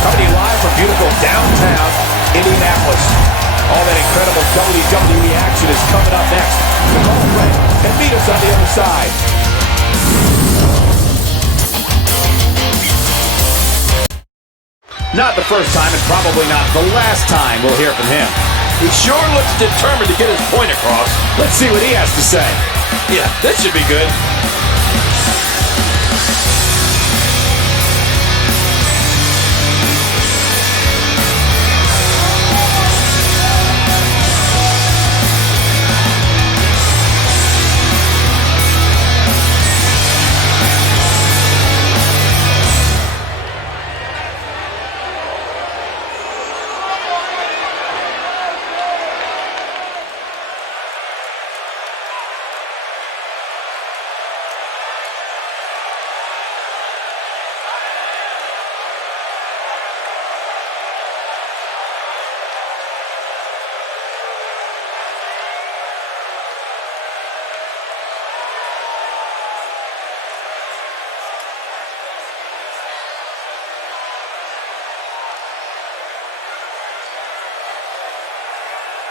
Coming to you live from beautiful downtown Indianapolis. All that incredible WWE action is coming up next. Call Frank and meet us on the other side. Not the first time and probably not the last time we'll hear from him. He sure looks determined to get his point across. Let's see what he has to say. Yeah, this should be good.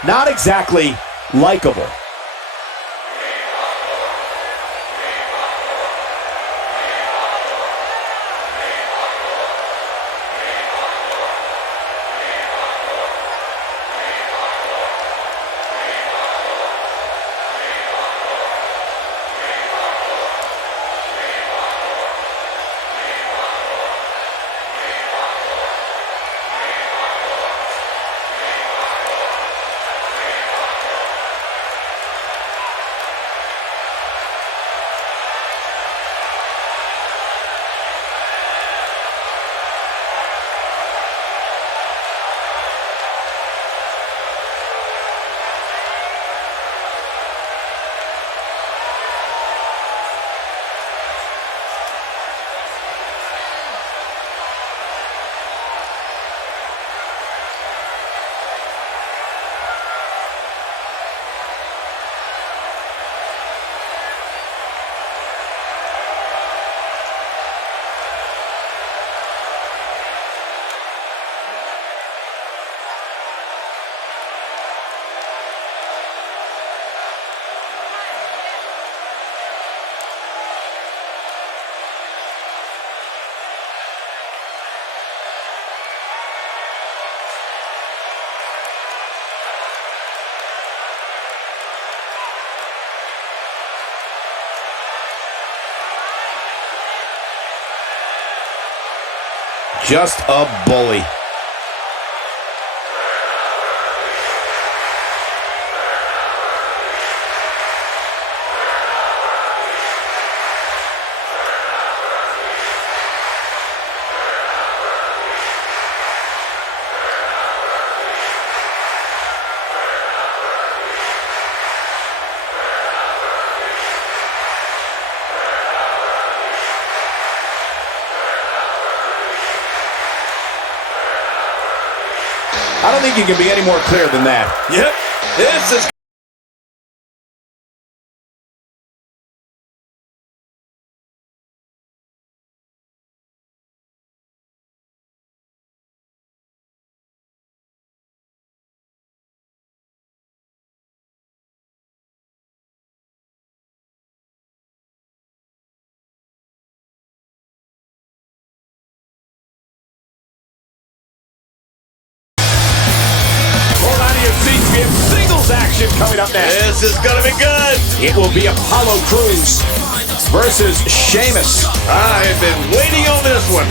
Not exactly likable. Just a bully. I don't think you can be any more clear than that. Yep, this is action coming up next. This is gonna be good. It will be Apollo Crews versus Sheamus. I've been waiting on this one.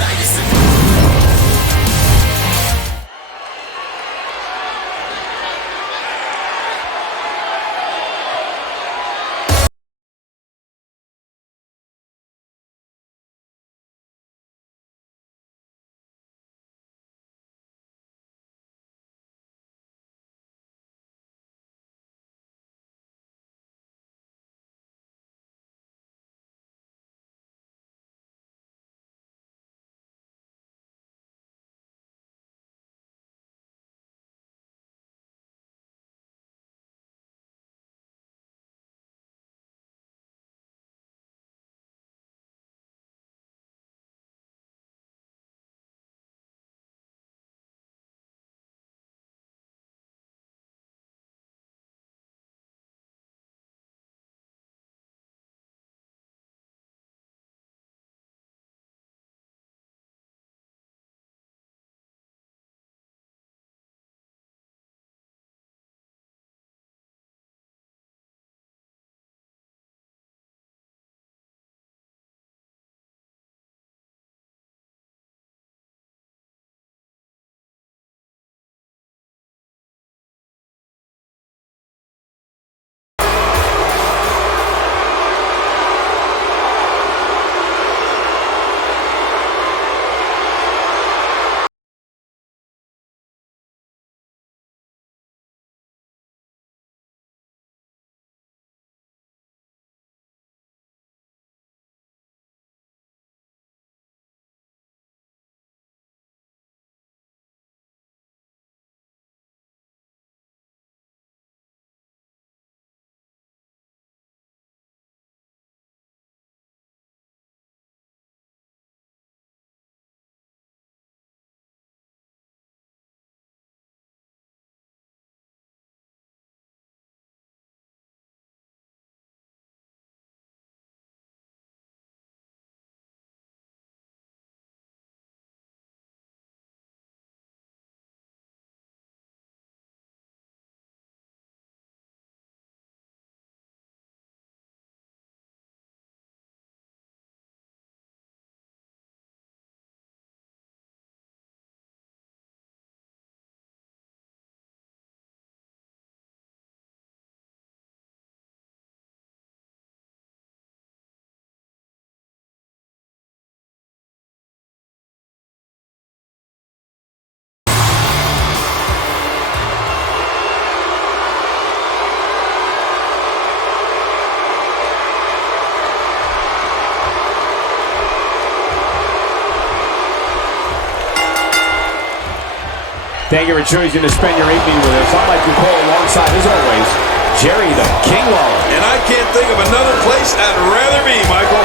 Thank you for choosing to spend your evening with us. I'd like to call alongside, as always, Jerry the King Lawler. And I can't think of another place I'd rather be, Michael.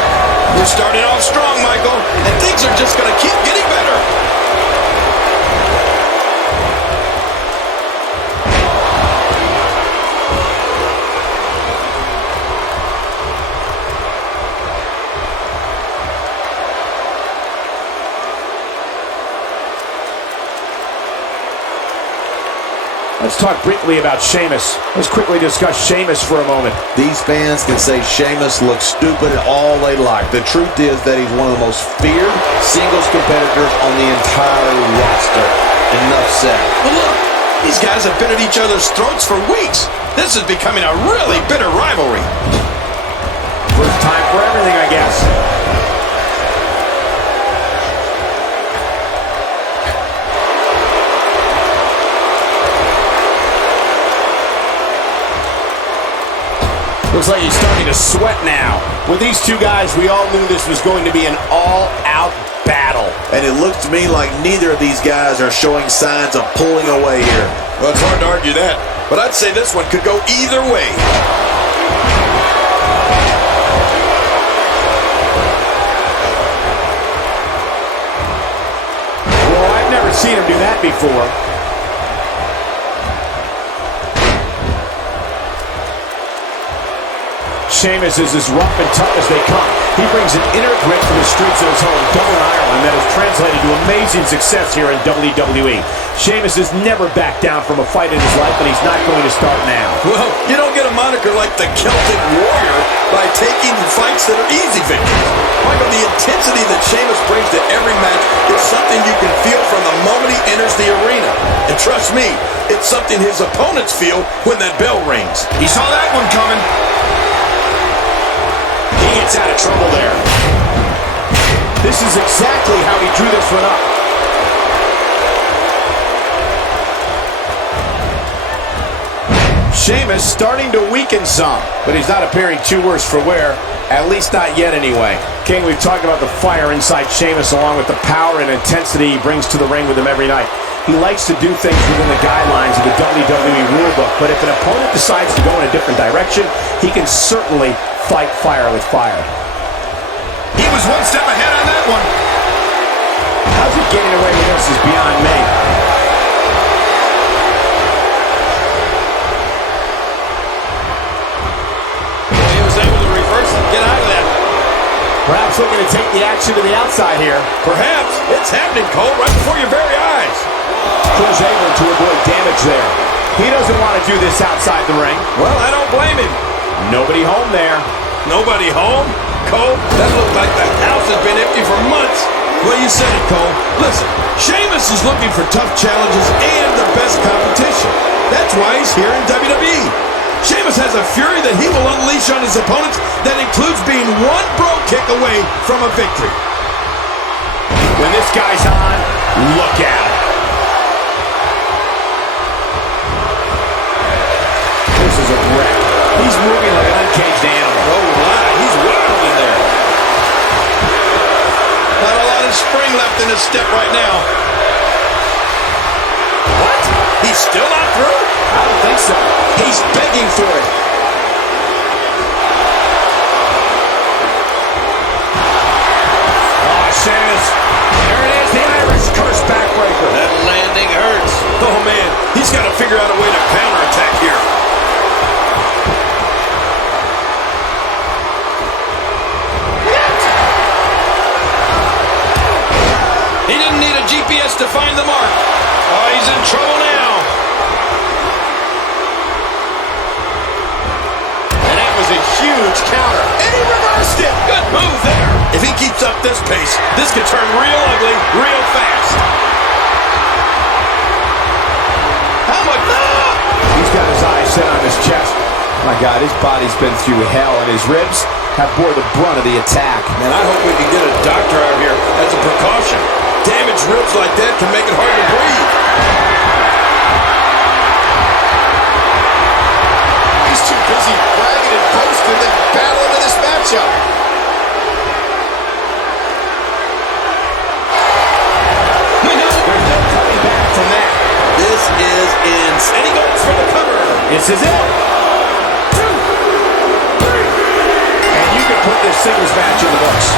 We're starting off strong, Michael, and things are just going to keep getting better. Let's talk briefly about Sheamus. Let's quickly discuss Sheamus for a moment. These fans can say Sheamus looks stupid all they like. The truth is that he's one of the most feared singles competitors on the entire roster. Enough said. Well, look, these guys have been at each other's throats for weeks. This is becoming a really bitter rivalry. First time for everything, I guess. Looks like he's starting to sweat now. With these two guys, we all knew this was going to be an all-out battle. And it looks to me like neither of these guys are showing signs of pulling away here. Well, it's hard to argue that, but I'd say this one could go either way. Well, I've never seen him do that before. Sheamus is as rough and tough as they come. He brings an inner grit from the streets of his home, Dublin, Ireland, that has translated to amazing success here in WWE. Sheamus has never backed down from a fight in his life, and he's not going to start now. Well, you don't get a moniker like the Celtic Warrior by taking fights that are easy victories. Michael, the intensity that Sheamus brings to every match is something you can feel from the moment he enters the arena. And trust me, it's something his opponents feel when that bell rings. He saw that one coming. He gets out of trouble there. This is exactly how he drew this one up. Sheamus starting to weaken some, but he's not appearing too worse for wear, at least not yet anyway. King, we've talked about the fire inside Sheamus along with the power and intensity he brings to the ring with him every night. He likes to do things within the guidelines of the WWE rulebook, but if an opponent decides to go in a different direction, he can certainly fight fire with fire. He was one step ahead on that one. How's he getting away with this is beyond me. He was able to reverse and get out of that. Perhaps looking to take the action to the outside here. Perhaps. It's happening, Cole, right before your very eyes. Cruz able to avoid damage there. He doesn't want to do this outside the ring. Well, I don't blame him. Nobody home there. Nobody home? Cole, that looked like the house has been empty for months. Well, you said it, Cole. Listen, Sheamus is looking for tough challenges and the best competition. That's why he's here in WWE. Sheamus has a fury that he will unleash on his opponents that includes being one bro kick away from a victory. When this guy's on, look at him. This is a wreck. He's moving like an uncaged animal. Oh, my. He's wild in there. Not a lot of spring left in his step right now. What? He's still not through? I don't think so. He's begging for it. Oh, Sheamus. There it is, the Irish curse backbreaker. That landing hurts. Oh, man. He's got to figure out a way to counterattack here. He didn't need a GPS to find the mark. Oh, he's in trouble now. And that was a huge counter. And he reversed it. Good move there. If he keeps up this pace, this could turn real ugly real fast. How much? Ah! He's got his eyes set on his chest. My God, his body's been through hell, and his ribs have bore the brunt of the attack. Man, I hope we can get a doctor out here as a precaution. Damaged ribs like that can make it hard to breathe. He's too busy bragging and boasting than battling in this matchup. There's no coming back from that. for the cover. This is it. 2, 3. And you can put this singles match in the books.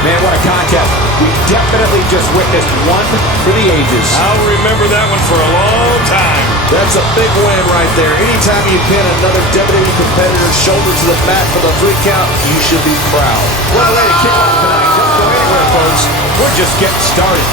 Man, what a contest. We definitely just witnessed one for the ages. I'll remember that one for a long time. That's a big win right there. Anytime you pin another WWE competitor's shoulder to the mat for the 3 count, you should be proud. What a way to kick off tonight. Don't go anywhere, folks. We're just getting started.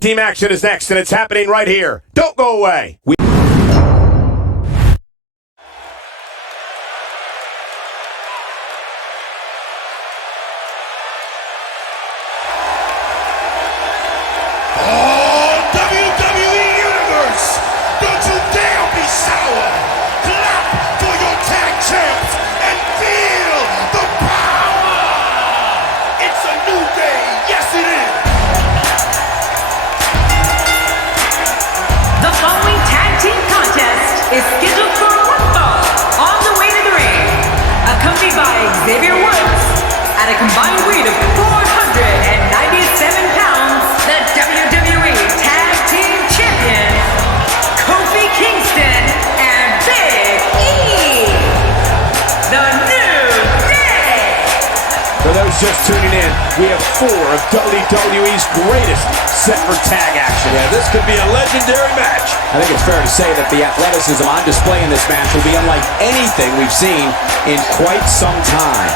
Team action is next, and it's happening right here. Don't go away. WWE Universe, don't you dare be sour. Clap for your tag champs and feel the power. It's a new day. Yes, it is. The following tag team contest is scheduled for one fall on the way to the ring. Accompanied by Xavier Woods at a combined weight of 497 pounds, the WWE Tag Team Champions, Kofi Kingston and Big E. The New Day. For those just tuning in, we have 4 of WWE's greatest set for tag action. Yeah, this could be a legendary match. I think it's fair to say that the athleticism on display in this match will be unlike anything we've seen in quite some time.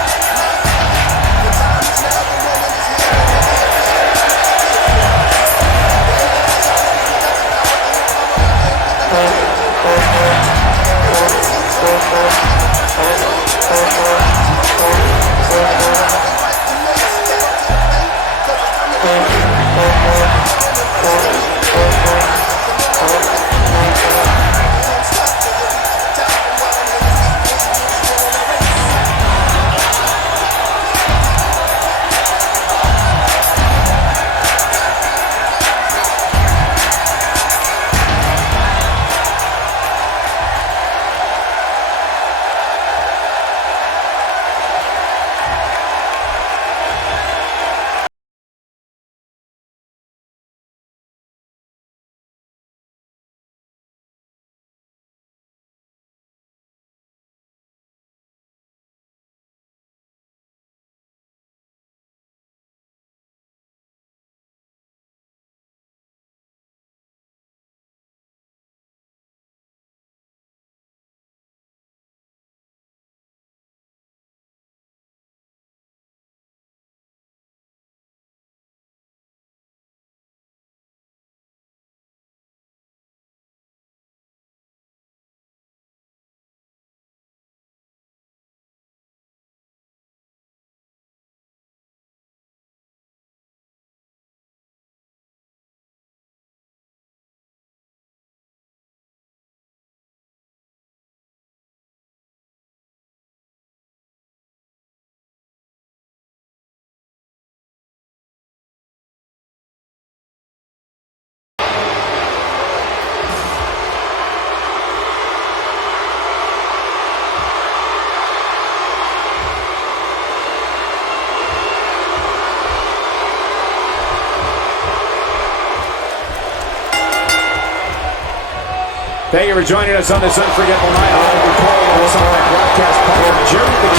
Thank you for joining us on this unforgettable night. I want to recall some of my broadcast partner, Jerry the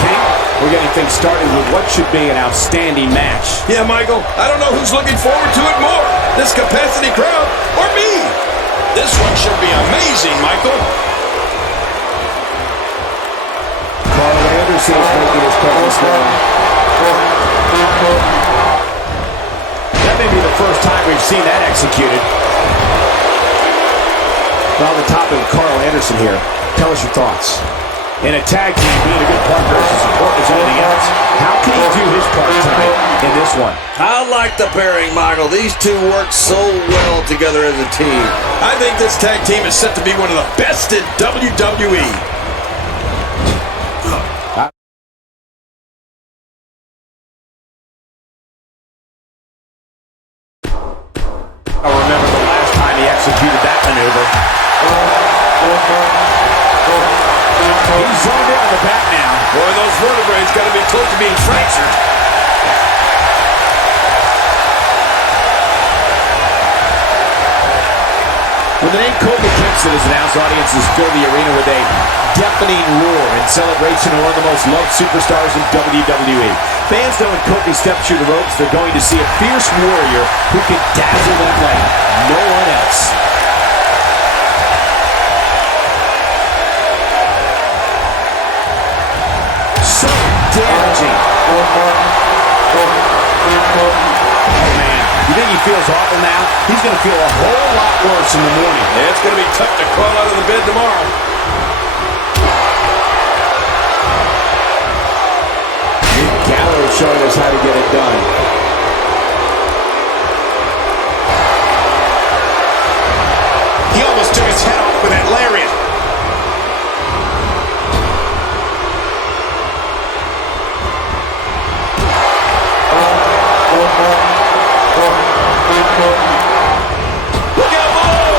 King. We're getting things started with what should be an outstanding match. Yeah, Michael, I don't know who's looking forward to it more, this capacity crowd or me. This one should be amazing, Michael. Carl Anderson is making his presence known. That may be the first time we've seen that executed. Well, on the topic of Carl Anderson here, tell us your thoughts. In a tag team, being a good partner is as important as anything else. How can he do his part tonight in this one? I like the pairing, Michael. These two work so well together as a team. I think this tag team is set to be one of the best in WWE. I remember the last time he executed that maneuver. He's zoned in on the back now. Boy, those vertebrae got to be close to being fractured. When the name Kofi Kingston is announced, audiences fill the arena with a deafening roar in celebration of one of the most loved superstars in WWE. Fans know when Kofi steps through the ropes, they're going to see a fierce warrior who can dazzle them like no one else. So damaging. Oh, man. You think he feels awful now? He's going to feel a whole lot worse in the morning. Yeah, it's going to be tough to crawl out of the bed tomorrow. Gallows showing us how to get it done. He almost took his head off with that lariat. Look out below!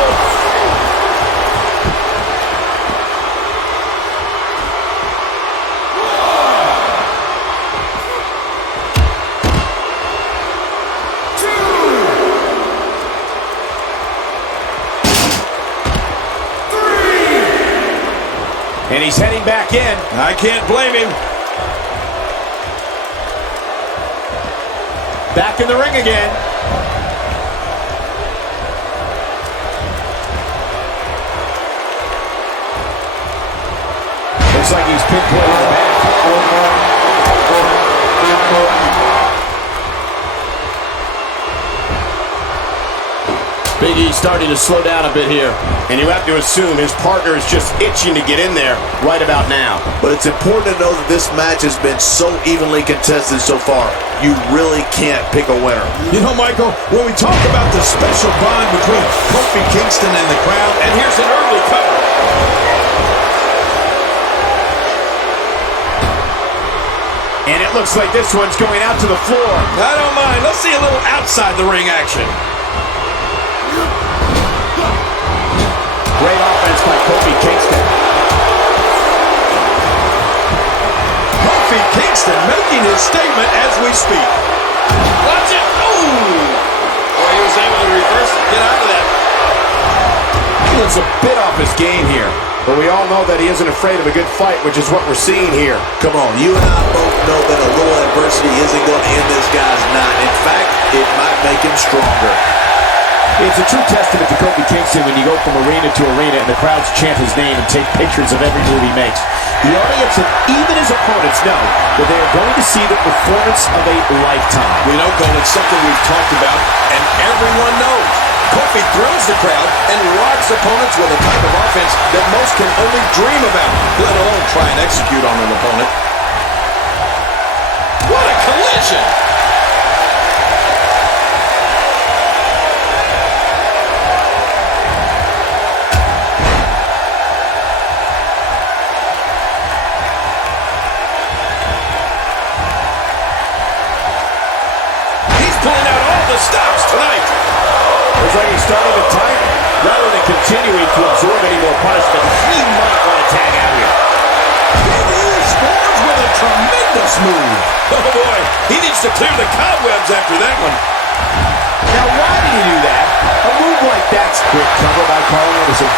And he's heading back in. I can't blame him. Back in the ring again. Looks like he's pinpointing the back. Big E starting to slow down a bit here. And you have to assume his partner is just itching to get in there right about now. But it's important to know that this match has been so evenly contested so far. You really can't pick a winner. You know, Michael, when we talk about the special bond between Kofi Kingston and the crowd, and here's an early cover. And it looks like this one's going out to the floor. I don't mind. Let's see a little outside the ring action. Great offense by Kofi Kingston. Kofi Kingston making his statement as we speak. Watch it. Oh! Boy, he was able to reverse it. Get out of that. He looks a bit off his game here. But we all know that he isn't afraid of a good fight, which is what we're seeing here. Come on, you and I both know that a little adversity isn't going to end this guy's night. In fact, it might make him stronger. It's a true testament to Kofi Kingston when you go from arena to arena and the crowds chant his name and take pictures of every move he makes. The audience and even his opponents know that they are going to see the performance of a lifetime. We know, Cole, it's something we've talked about, and everyone knows. Kofi thrills the crowd and rocks opponents with a type of offense that most can only dream about, let alone try and execute on an opponent. What a collision! He's pulling out all the stops tonight. Looks like he's starting to tighten. Rather than continuing to absorb any more punishment, he might want to tag out here. And he scores with a tremendous move. Oh boy, he needs to clear the cobwebs after that one. Now, why did he do that? A move like that's quick cover by Carl Anderson.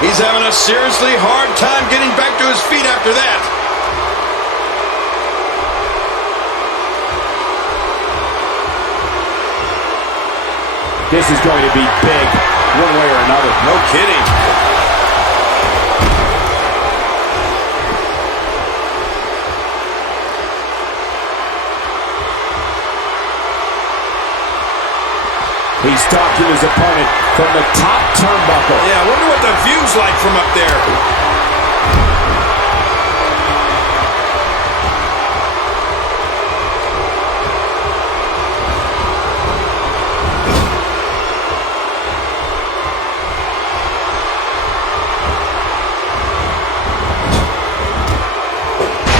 He's having a seriously hard time getting back to his feet after that. This is going to be big, one way or another. No kidding. He's stalking his opponent from the top turnbuckle. Yeah, I wonder what the view's like from up there.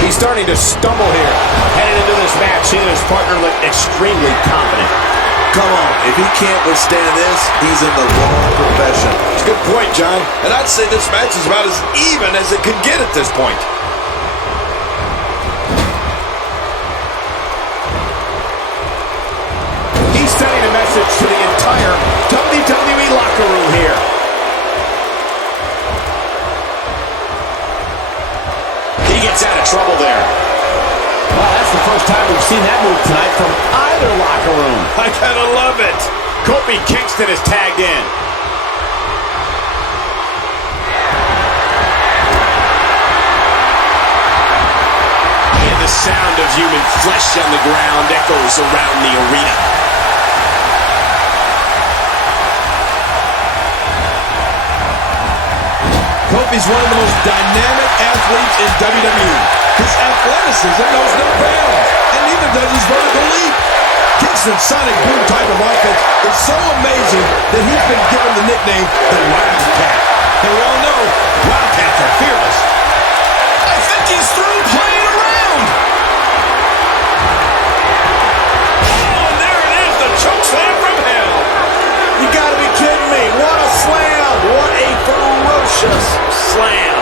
He's starting to stumble here. Headed into this match, seeing his partner look extremely confident. Come on, if he can't withstand this, he's in the wrong profession. It's a good point, John. And I'd say this match is about as even as it could get at this point. He's sending a message to the entire WWE locker room here. He gets out of trouble there. Wow, that's the first time we've seen that move tonight from either locker room. I gotta love it. Kofi Kingston is tagged in. And the sound of human flesh on the ground echoes around the arena. Kofi's one of the most dynamic athletes in WWE. His athleticism knows no bounds, and neither does his vertical leap. Kingston's sonic boom type of offense is so amazing that he's been given the nickname the Wildcat. And we all know Wildcats are fearless. I think he's through playing around. Oh, and there it is, the choke slam from hell. You gotta be kidding me. What a slam. What a ferocious slam.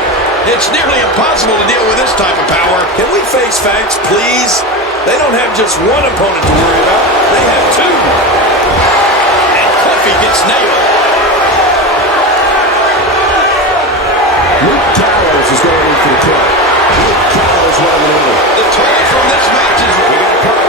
It's nearly impossible to deal with this type of power. Can we face facts, please? They don't have just one opponent to worry about. They have two. And Kofi gets nailed. Luke Gallows is going in for the kill. Luke Gallows running over. The toll from this match is... We got covered.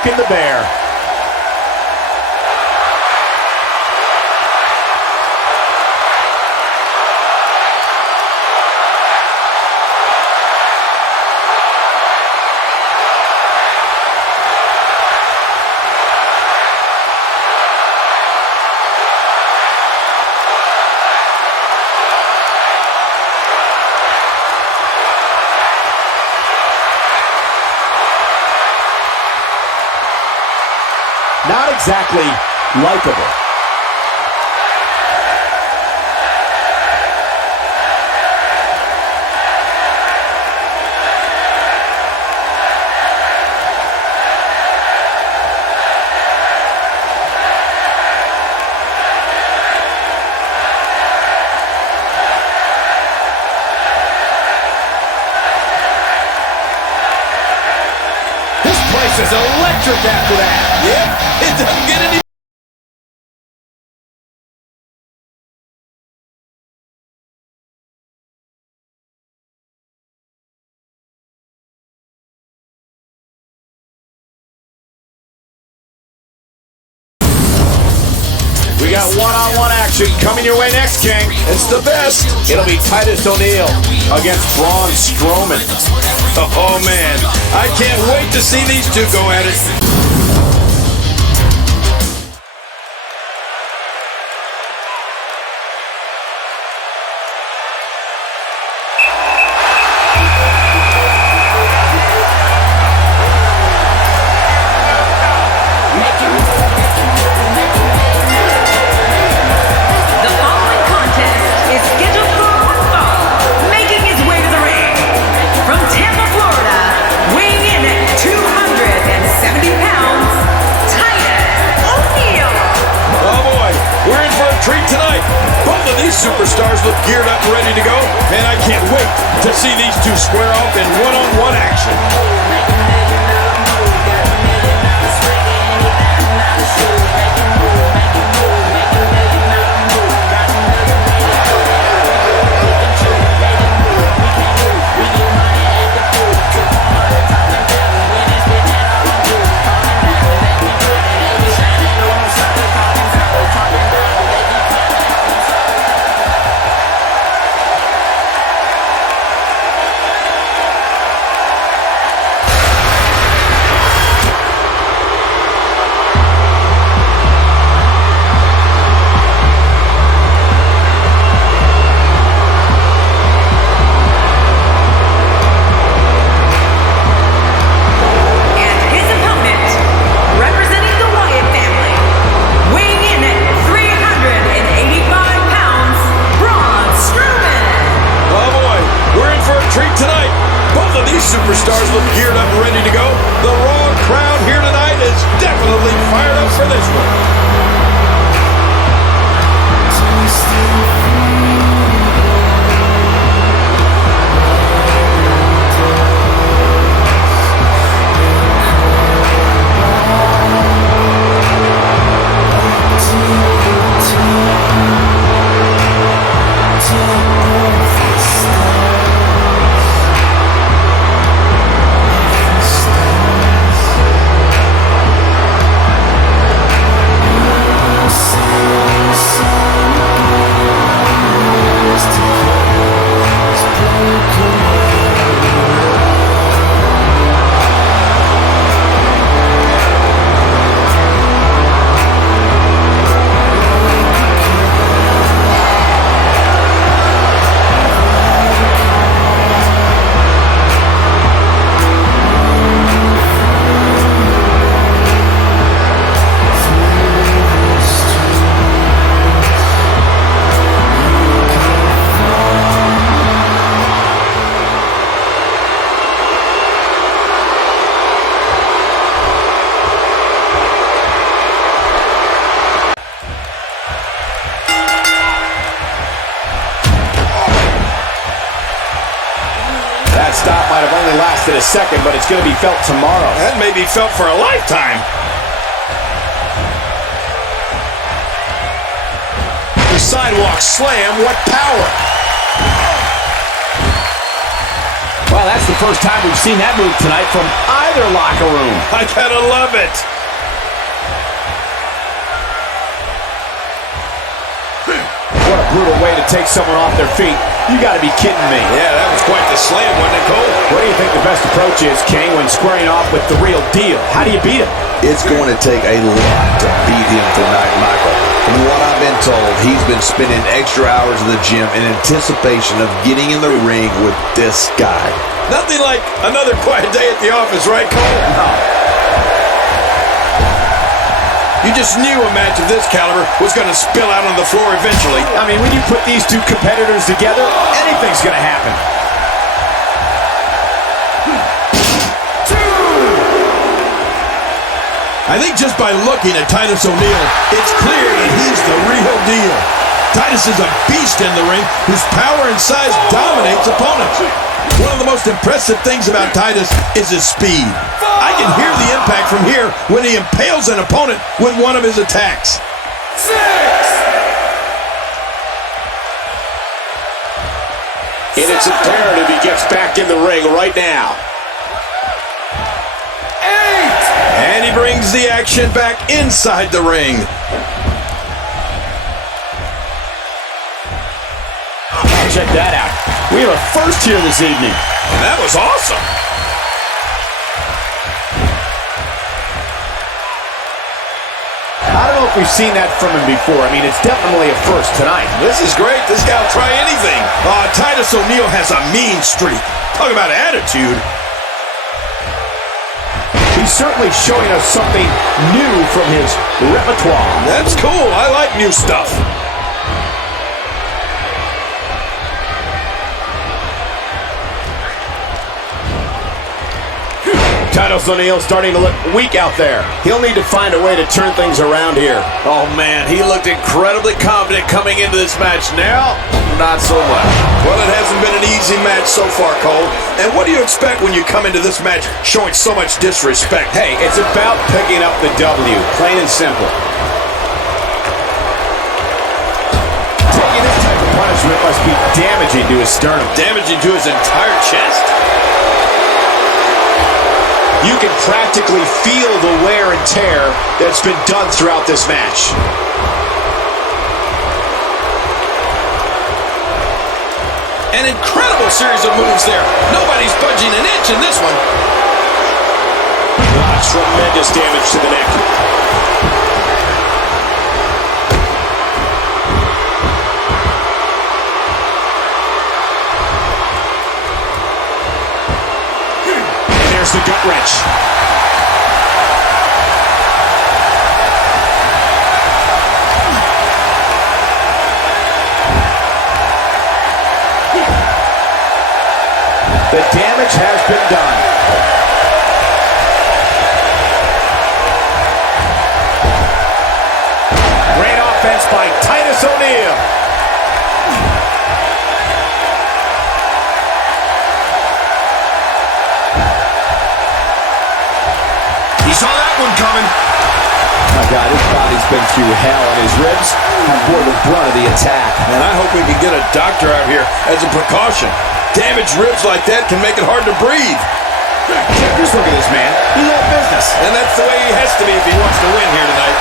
poking the bear. Not exactly likable. This place is electric after that. Yep, it doesn't get any. We got one-on-one action coming your way next, King. It's the best. It'll be Titus O'Neil against Braun Strowman. Oh, man. I can't wait to see these two go at it. The following contest is scheduled for one fall, making his way to the ring. From Tampa, Florida, weighing in at 270 pounds, Titus O'Neil. Oh, boy. We're in for a treat tonight. Both of these superstars look geared up and ready to go, and I can't wait to see these two square off in one-on-one action. Superstars look geared up and ready to go. The Raw crowd here tonight is definitely fired up for this one. That stop might have only lasted a second, but it's going to be felt tomorrow. That may be felt for a lifetime. The sidewalk slam, what power! Well, that's the first time we've seen that move tonight from either locker room. I gotta love it. What a brutal way to take someone off their feet. You got to be kidding me. Yeah, that was quite the slam, wasn't it, Cole? What do you think the best approach is, King, when squaring off with the real deal? How do you beat him? It's going to take a lot to beat him tonight, Michael. From what I've been told, he's been spending extra hours in the gym in anticipation of getting in the ring with this guy. Nothing like another quiet day at the office, right, Cole? No. You just knew a match of this caliber was going to spill out on the floor eventually. I mean, when you put these two competitors together, anything's going to happen. I think just by looking at Titus O'Neil, it's clear that he's the real deal. Titus is a beast in the ring whose power and size dominates opponents. One of the most impressive things about Titus is his speed. I can hear the impact from here when he impales an opponent with one of his attacks. 6. And it's imperative he gets back in the ring right now. 8. And he brings the action back inside the ring. Check that out. We have a first here this evening. And that was awesome. I don't know if we've seen that from him before. I mean, it's definitely a first tonight. This is great. This guy will try anything. Titus O'Neil has a mean streak. Talk about attitude. He's certainly showing us something new from his repertoire. That's cool. I like new stuff. Titus O'Neil starting to look weak out there. He'll need to find a way to turn things around here. Oh, man, he looked incredibly confident coming into this match. Now, not so much. Well, it hasn't been an easy match so far, Cole. And what do you expect when you come into this match showing so much disrespect? Hey, it's about picking up the W, plain and simple. Taking this type of punishment must be damaging to his sternum. Damaging to his entire chest. You can practically feel the wear and tear that's been done throughout this match. An incredible series of moves there. Nobody's budging an inch in this one. Tremendous damage to the neck. There's the gut wrench. The damage has been done. Great offense by Titus O'Neil. He saw that one coming. My God, his body's been through hell, and his ribs have bore the brunt of the attack. And I hope we can get a doctor out here as a precaution. Damaged ribs like that can make it hard to breathe. Just look at this man. He's all business. And that's the way he has to be if he wants to win here tonight.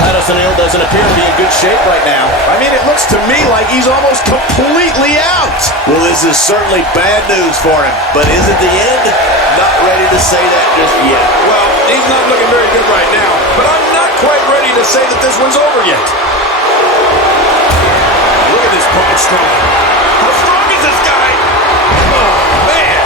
Titus O'Neil doesn't appear to be in good shape right now. I mean, it looks to me like he's almost completely out. Well, this is certainly bad news for him, but is it the end? Not ready to say that just yet. Well, he's not looking very good right now, but I'm not quite ready to say that this one's over yet. Look at this puppet strong. How strong is this guy? Oh, man.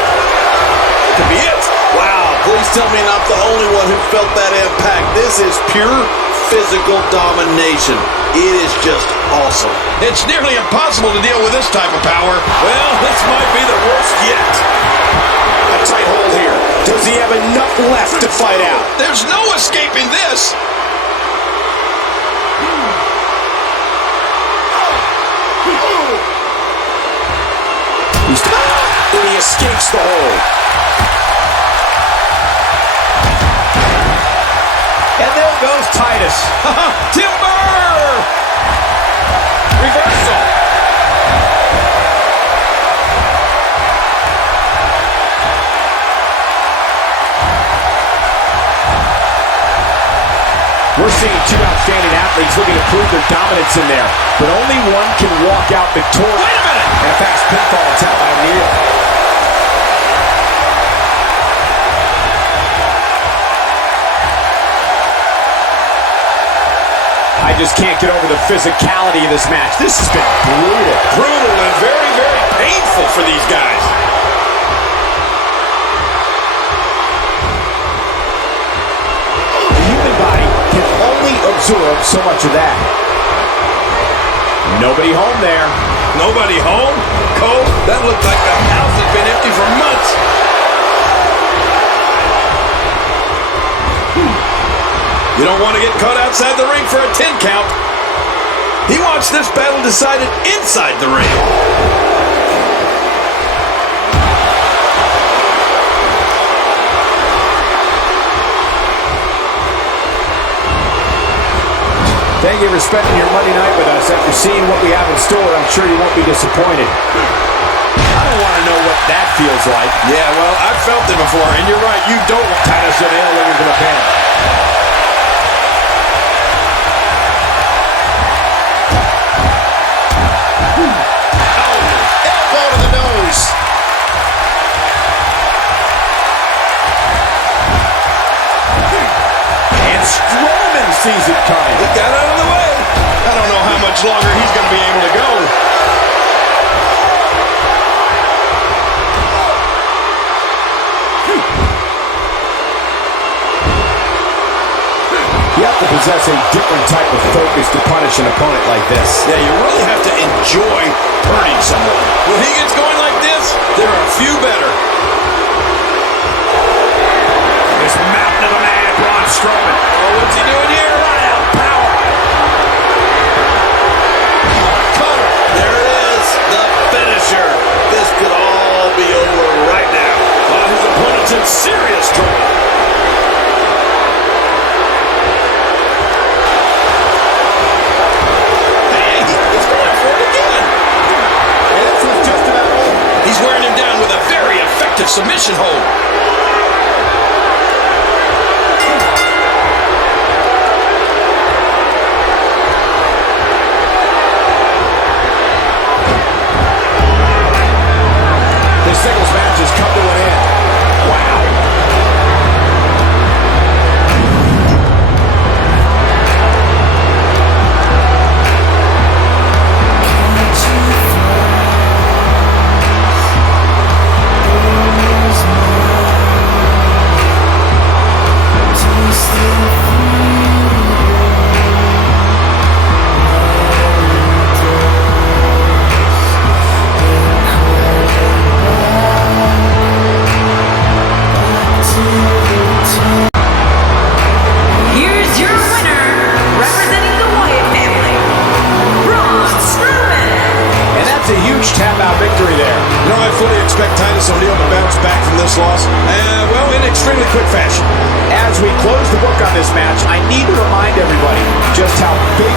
That could be it. Wow, please tell me I'm not the only one who felt that impact. This is pure physical domination. It is just awesome. It's nearly impossible to deal with this type of power. Well, this might be the worst yet. A tight hold here. Does he have enough left to fight out? There's no escaping this. And he escapes the hold. And there goes Titus. Timber! Reversal. seeing two outstanding athletes looking to prove their dominance in there, but only one can walk out victorious. Wait a minute! And a fast pinfall attempt by Neal. I just can't get over the physicality of this match. This has been brutal. Brutal and very, very painful for these guys. The human body can only absorb so much of that. Nobody home there. Nobody home? Cole, that looked like the house has been empty for months. You don't want to get caught outside the ring for a 10 count. He wants this battle decided inside the ring. Thank you for spending your Monday night with us. After seeing what we have in store, I'm sure you won't be disappointed. I don't want to know what that feels like. Yeah, well, I've felt it before, and you're right, you don't want Titus O'Neil looking for the pin. Elbow to the nose. And Strowman sees it coming. He got out of the way. I don't know how much longer he's going to be able to go. You have to possess a different type of focus to punish an opponent like this. Yeah, you really have to enjoy hurting someone. When he gets going like this, there are few better. This mountain of a man, Braun Strowman. Oh, what's he doing here? Right out power. Cutter. There it is, the finisher. This could all be over right now. Well, his opponent's in serious trouble. Hey, he's going for it again. And this was just about over. He's wearing him down with a very effective submission hold. This singles match has come to an end. Wow. Here's your winner, representing the Wyatt family, Braun Strowman. And that's a huge tap-out victory there. You know, I fully expect Titus O'Neil to bounce back from this loss. Well, in extremely quick fashion. As we close the book on this match, I need to remind everybody just how big...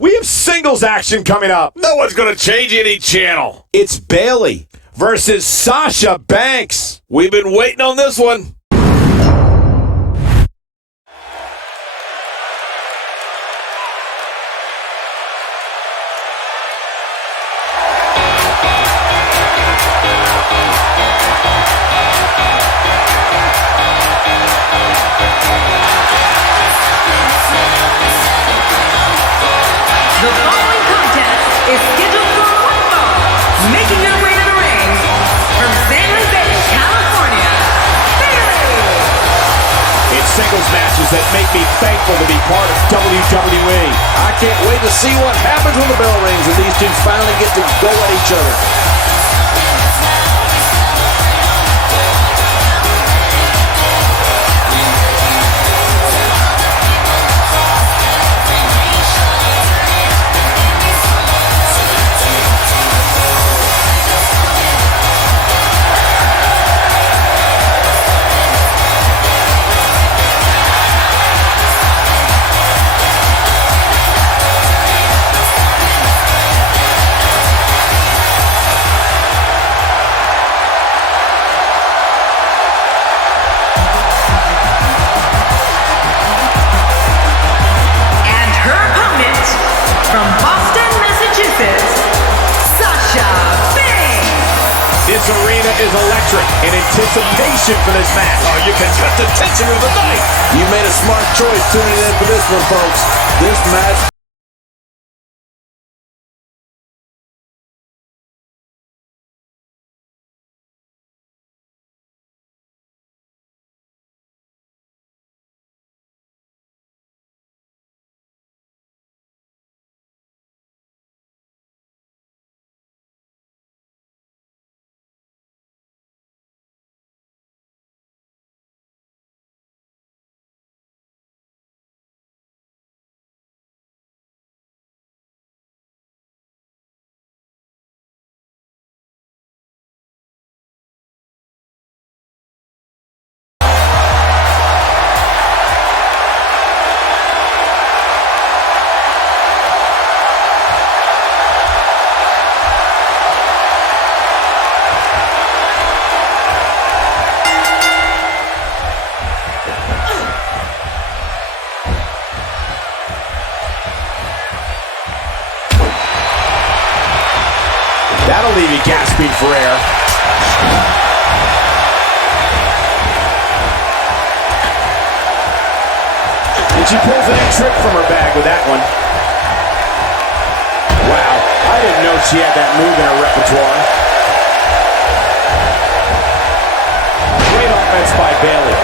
We have singles action coming up. No one's going to change any channel. It's Bayley versus Sasha Banks. We've been waiting on this one. The following contest is scheduled for one fall. Making her way to the ring from San Jose, California, Bayley. It's singles matches that make me thankful to be part of WWE. I can't wait to see what happens when the bell rings and these two finally get to go at each other. is electric in anticipation for this match. Oh, you can cut the tension with a knife. You made a smart choice tuning in for this one, folks. This match That'll leave you gasping for air. And she pulls an egg trick from her bag with that one. Wow, I didn't know she had that move in her repertoire. Great offense by Bayley.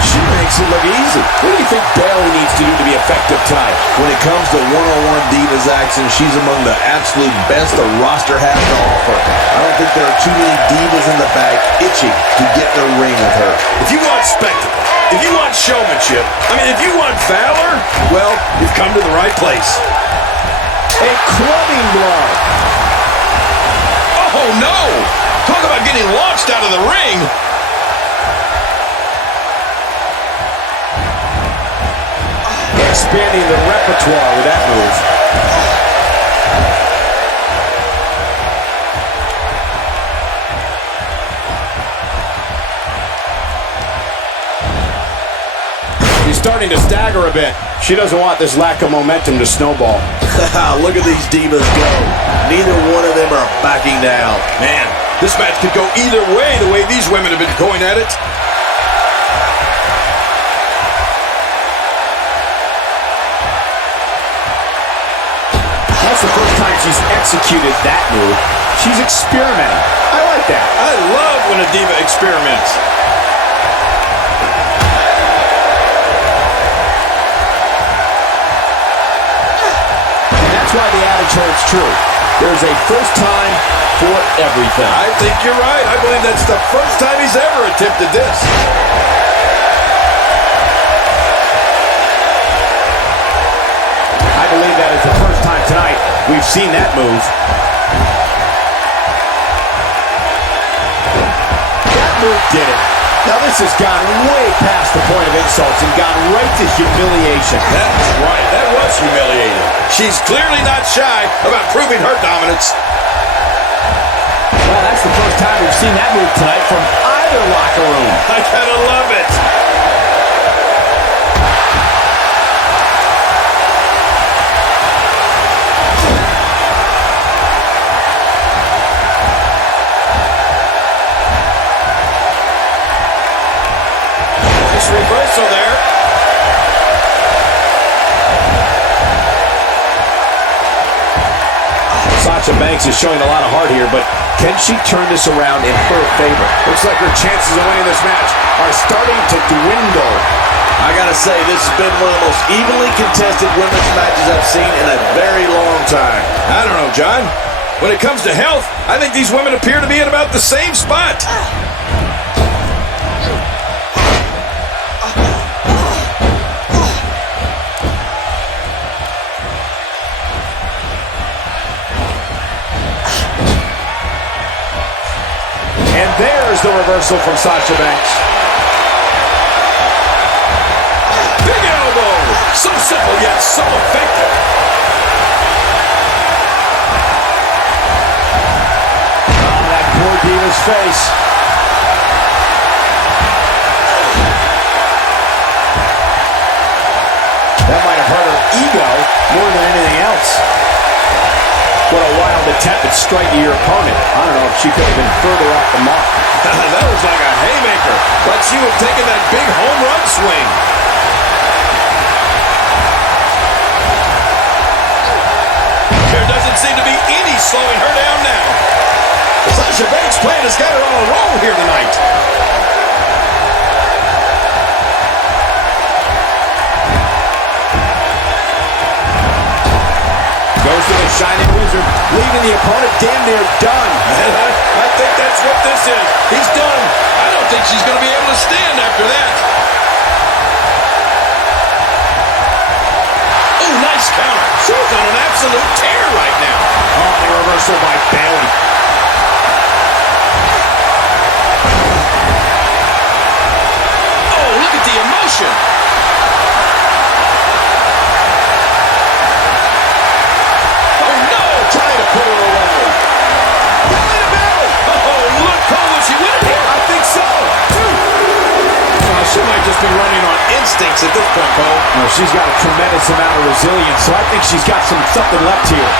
She makes it look easy. What do you think Bayley needs to do to be effective tonight? When it comes to one-on-one Divas action, she's among the absolute best the roster has to offer. I don't think there are too many Divas in the back itching to get in the ring with her. If you want spectacle, if you want showmanship, if you want valor, well, you've come to the right place. A clubbing blow. Oh, no! Talk about getting launched out of the ring. Expanding the repertoire with that move. She's starting to stagger a bit. She doesn't want this lack of momentum to snowball. Look at these Divas go. Neither one of them are backing down. Man, this match could go either way the way these women have been going at it. That's the first time she's executed that move. She's experimenting. I like that. I love when a diva experiments. And that's why the adage holds true. There's a first time for everything. I think you're right. I believe that's the first time he's ever attempted this. I believe that is the first time tonight we've seen that move. That move did it. Now this has gone way past the point of insults and gone right to humiliation. That's right. That was humiliating. She's clearly not shy about proving her dominance. Well, that's the first time we've seen that move tonight from either locker room. I gotta love it. Reversal there. Sasha Banks is showing a lot of heart here, but can she turn this around in her favor? Looks like her chances of winning this match are starting to dwindle. I gotta say, this has been one of the most evenly contested women's matches I've seen in a very long time. I don't know, John. When it comes to health, I think these women appear to be in about the same spot. And there's the reversal from Sasha Banks. Big elbow. So simple yet so effective. Oh, that poor Diva's face. That might have hurt her ego more than anything else. What a wild attempt at striking your opponent. I don't know if she could have been further off the mark. That was like a haymaker, like she was taking that big home run swing. There doesn't seem to be any slowing her down now. Sasha Banks' plan has got her on a roll here tonight. Goes to the Shining Wizard, leaving the opponent damn near done. I think that's what this is. He's done. I don't think she's going to be able to stand after that. Oh, nice counter. She's on an absolute tear right now. Oh, the reversal by Bayley. Oh, look at the emotion. Trying to put her away. Belly to belly. Oh, look, Cole, was she winning here? I think so. She might just be running on instincts at this point, Cole. No, she's got a tremendous amount of resilience, so I think she's got something left here.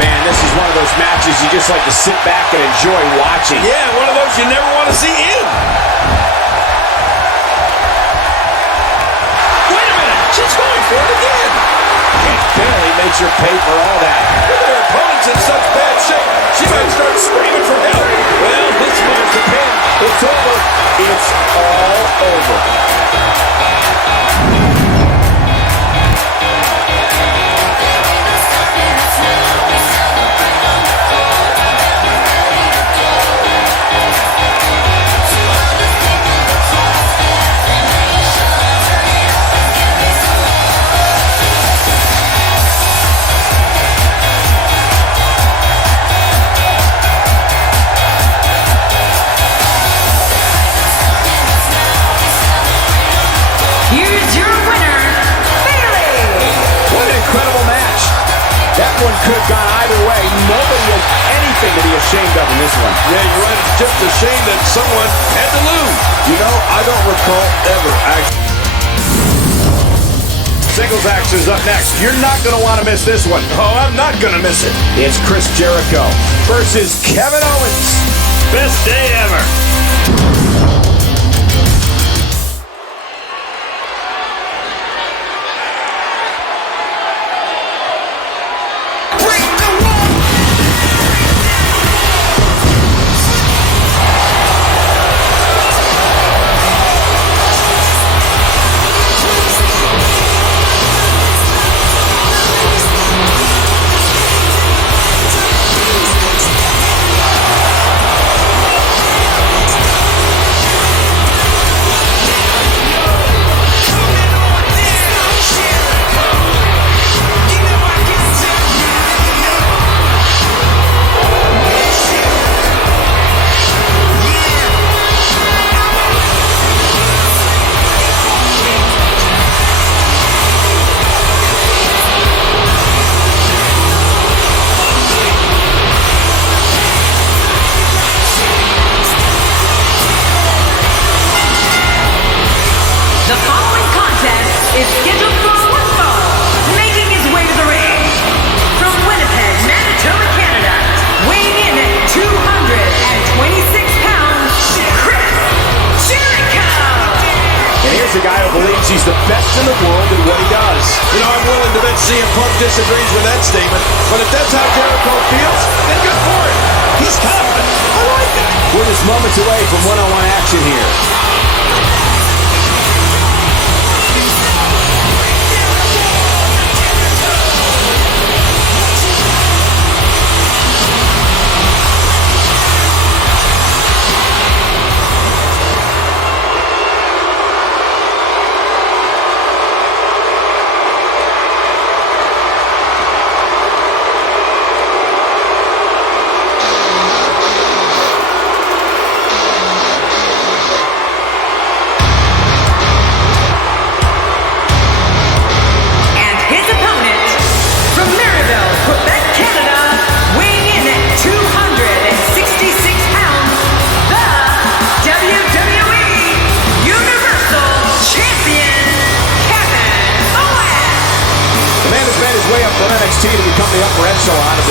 Man, this is one of those matches you just like to sit back and enjoy watching. Yeah, one of those you never want to see end. Wait a minute, she's going for it again. And Bayley makes her pay for all that. Look at her opponent's in such bad shape. She might start screaming for help. Well, this marks the pin. It's over. It's all over. Here's your winner, Bayley. What an incredible match. That one could have gone either way. Nobody has anything to be ashamed of in this one. Yeah, you're right. It's just a shame that someone had to lose. You know, I don't recall ever actually. Singles action is up next. You're not going to want to miss this one. Oh, I'm not going to miss it. It's Chris Jericho versus Kevin Owens. Best day ever. The following contest is scheduled for one fall, making his way to the ring. From Winnipeg, Manitoba, Canada, weighing in at 226 pounds, Chris Jericho. And here's a guy who believes he's the best in the world at what he does. You know, I'm willing to bet CM Punk disagrees with that statement, but if that's how Jericho feels, then good for him. He's confident. I like that. We're just moments away from one-on-one action here.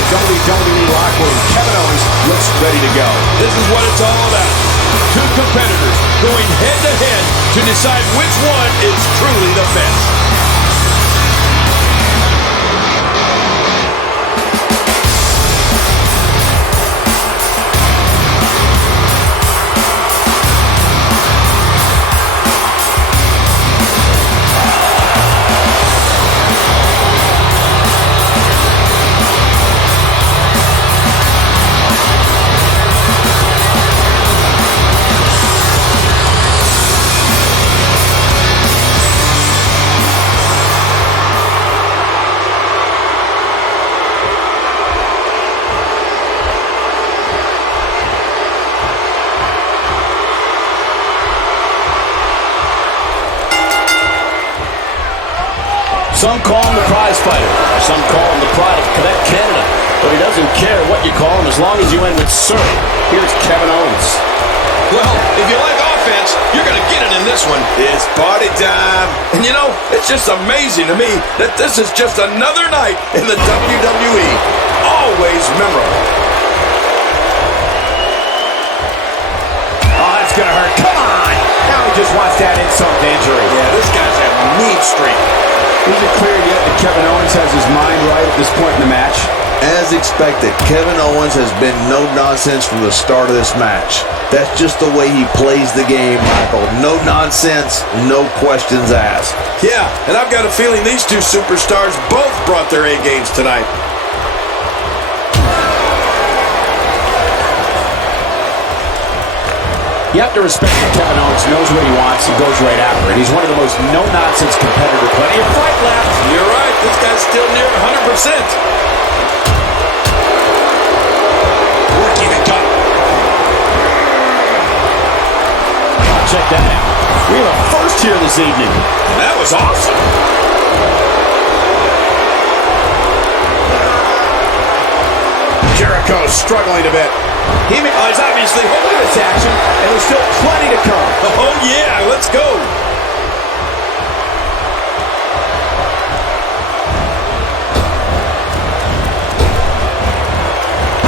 WWE locker room. Kevin Owens looks ready to go. This is what it's all about. Two competitors going head-to-head to decide which one is truly the best. Some call him the prize fighter. Some call him the pride of Quebec, Canada. But he doesn't care what you call him as long as you end with Sir. Here's Kevin Owens. Well, if you like offense, you're going to get it in this one. It's party time. And you know, it's just amazing to me that this is just another night in the WWE. Always memorable. Oh, that's going to hurt. Come on. Now he just wants that insult to injury. Yeah, this guy's a mean streak. Is it clear yet that Kevin Owens has his mind right at this point in the match? As expected, Kevin Owens has been no nonsense from the start of this match. That's just the way he plays the game, Michael. No nonsense, no questions asked. Yeah, and I've got a feeling these two superstars both brought their A games tonight. You have to respect that Kevin Owens knows what he wants and goes right after it. He's one of the most no-nonsense competitors. Plenty of fight left. You're right. This guy's still near 100%. Working the gut. Check that out. We have a first here this evening. That was awesome. Jericho's struggling a bit. He's obviously holding This action, and there's still plenty to come. Oh, yeah, let's go.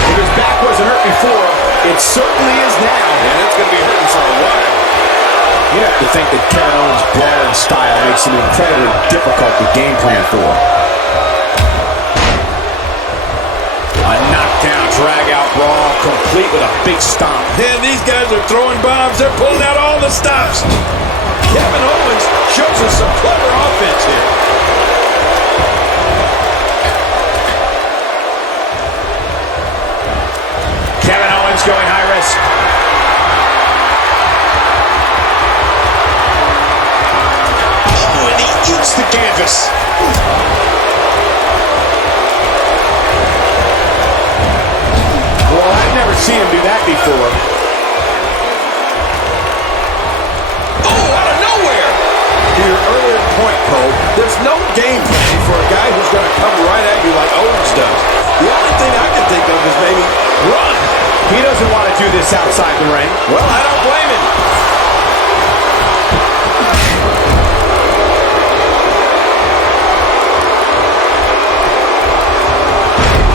If his back wasn't hurt before, it certainly is now. And it's going to be hurting for a while. You have to think that Kevin Owens' brawling style makes him incredibly difficult to game plan for. A knockdown, drag-out brawl, complete with a big stomp. Man, these guys are throwing bombs. They're pulling out all the stops. Kevin Owens shows us some clever offense here. Kevin Owens going high risk. Oh, and he eats the canvas. Well, I've never seen him do that before. Oh, out of nowhere. To your earlier point, Cole, There's no game plan for a guy who's going to come right at you like Owens does. The only thing I can think of is maybe run. he doesn't want to do this outside the ring. Well, I don't blame him.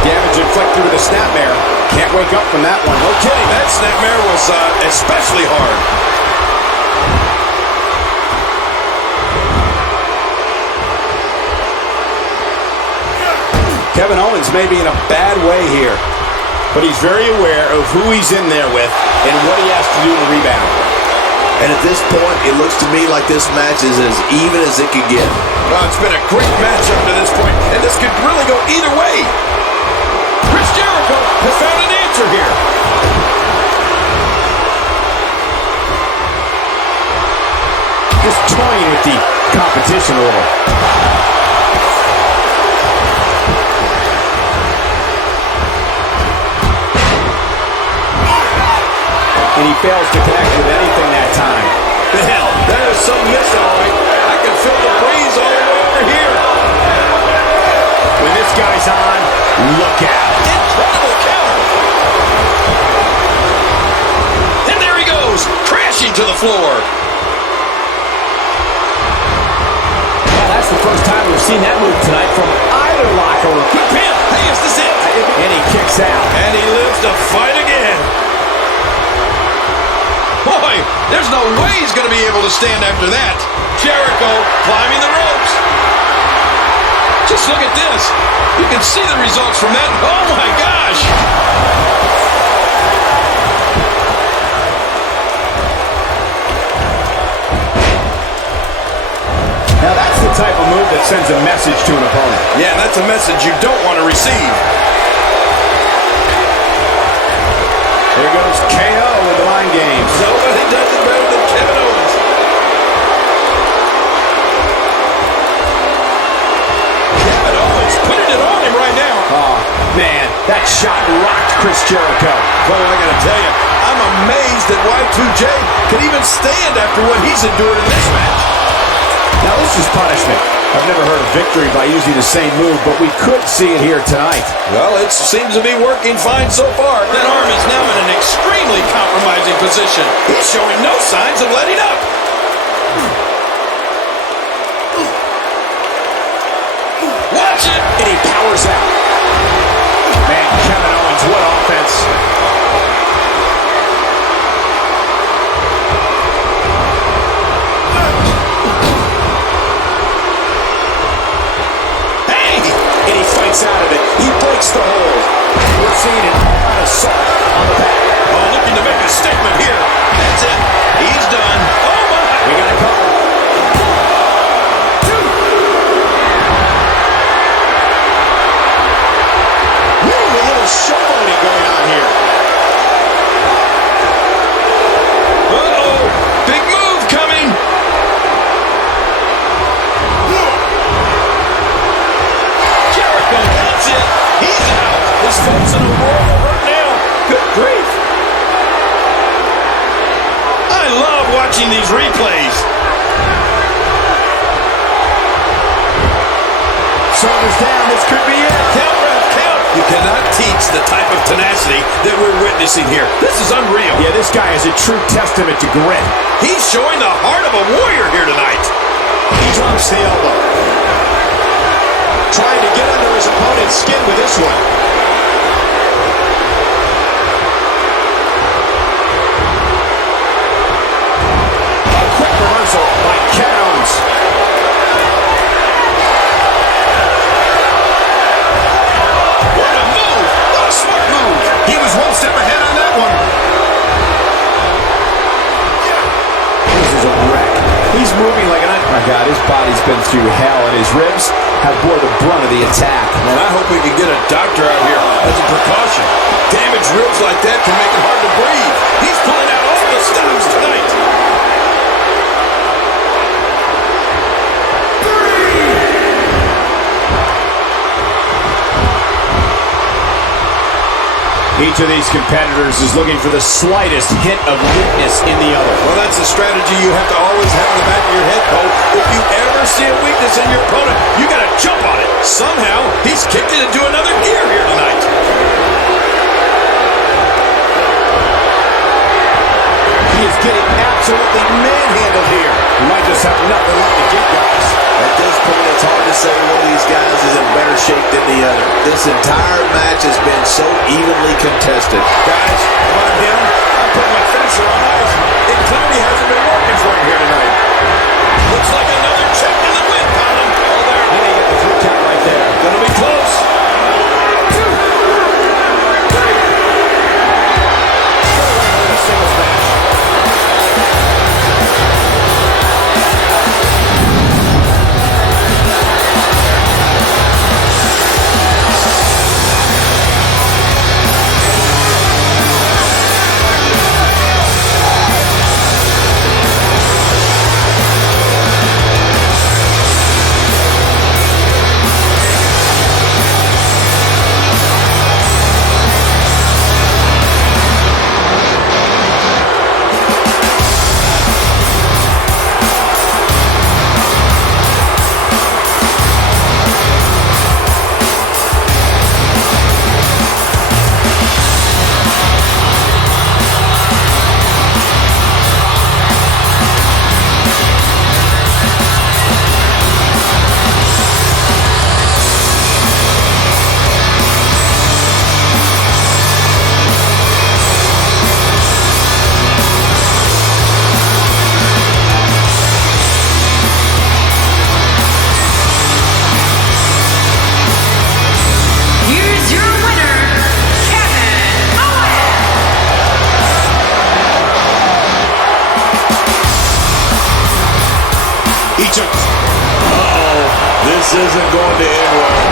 Damage inflicted with a snapmare. Can't wake up from that one. No kidding. That snapmare was especially hard. Kevin Owens may be in a bad way here, but he's very aware of who he's in there with and what he has to do to rebound. And at this point, it looks to me like this match is as even as it could get. Well, it's been a great match up to this point, and this could really go either way. Chris Jericho has found an answer here. Just toying with the competition a little. And he fails to connect with anything that time. Hell, that is some miss, all right. I can feel the breeze all the way over here. When this guy's on, look out. Incredible counter. And there he goes, crashing to the floor. Well, that's the first time we've seen that move tonight from either locker room. Quick pin. Hey, is this it? And he kicks out. And he lives to fight again. Boy, there's no way he's going to be able to stand after that. Jericho climbing the ropes. Just look at this. You can see the results from that. Oh, my gosh. Now, that's the type of move that sends a message to an opponent. Yeah, that's a message you don't want to receive. Here goes KO with the mind games. Nobody does it better than Kevin Owens. Kevin Owens putting it on him right now. Oh, man, that shot rocked Chris Jericho. Boy, I got to tell you, I'm amazed that Y2J could even stand after what he's endured in this match. Now, this is punishment. I've never heard of victory by using the same move, but we could see it here tonight. Well, it seems to be working fine so far. That arm is now in an extremely compromising position. He's showing no signs of letting up. Watch it! And he powers out. Man, Kevin Owens, what offense. And he fights out of it. He breaks the hold. We're seeing an all-out assault on the back. Oh, looking to make a statement here. That's it. He's done. Oh, my. We got to cover. 1, 2. Ooh, a little showboating going on here. Uh-oh. Big move coming. Jericho, that's it. He's out. This foot's in a world of hurt now. Good grief. I love watching these replays. Shoulders down. This could be it. Count, Ref, count. You cannot teach the type of tenacity that we're witnessing here. This is unreal. Yeah, this guy is a true testament to grit. He's showing the heart of a warrior here tonight. He drops the elbow. Trying to get under his opponent's skin with this one. A quick reversal by Kevin Owens. What a move. What a smart move. He was one step ahead on that one. This is a wreck. He's moving like an... Oh my God, his body's been through hell, and his ribs have bore the brunt of the attack. And I hope we can get a doctor out here as a precaution. Damaged ribs like that can make it hard to breathe. He's pulling out all the stops tonight. Each of these competitors is looking for the slightest hint of weakness in the other. Well, that's a strategy you have to always have in the back of your head, Cole. If you ever see a weakness in your opponent, you got to jump on it. Somehow, he's kicked it into another gear here tonight. He is getting absolutely manhandled here. He might just have nothing left to give, guys. At this point, it's hard to say one of these guys is in better shape than the other. This entire match has been so evenly contested. Guys, if I'm him, I'm putting my finisher on ice. It clearly hasn't been working for him here tonight. Looks like another check in the wind, Colin. Oh, there. And he got the 3 count right there. Gonna be close. 2, 3. Singles match. isn't going to end well.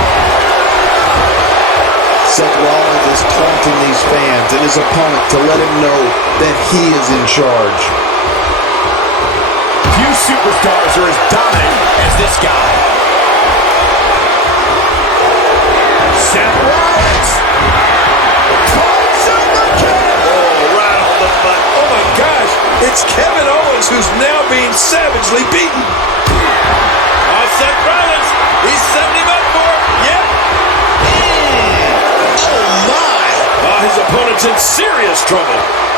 Seth Rollins is taunting these fans and his opponent to let him know that he is in charge. Few superstars are as dominant as this guy. Seth Rollins. Oh, right on the butt. Oh, my gosh. It's Kevin Owens who's now being savagely beaten. Oh, Seth Rollins. He's setting him up for it. Yep. Oh, my. Oh, his opponent's in serious trouble.